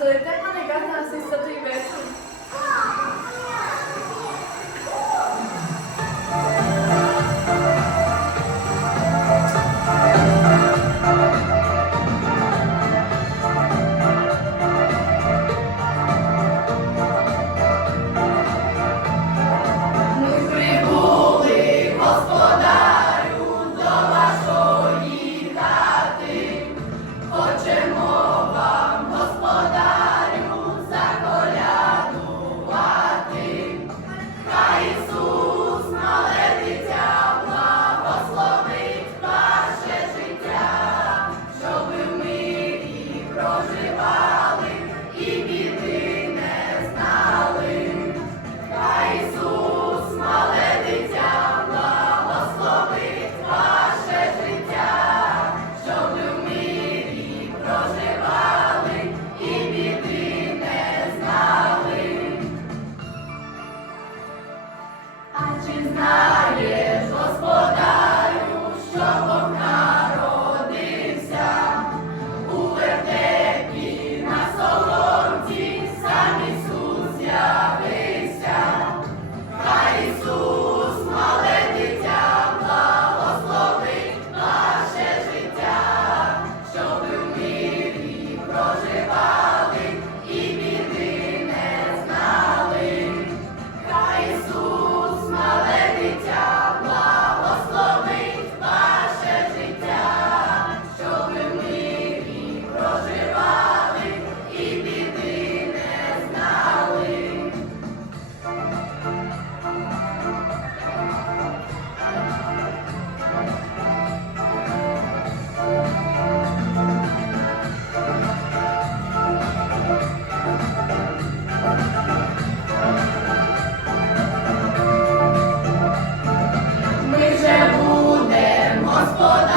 Soll ich denn mal eine ganze Assist dazu gewesen? is not. for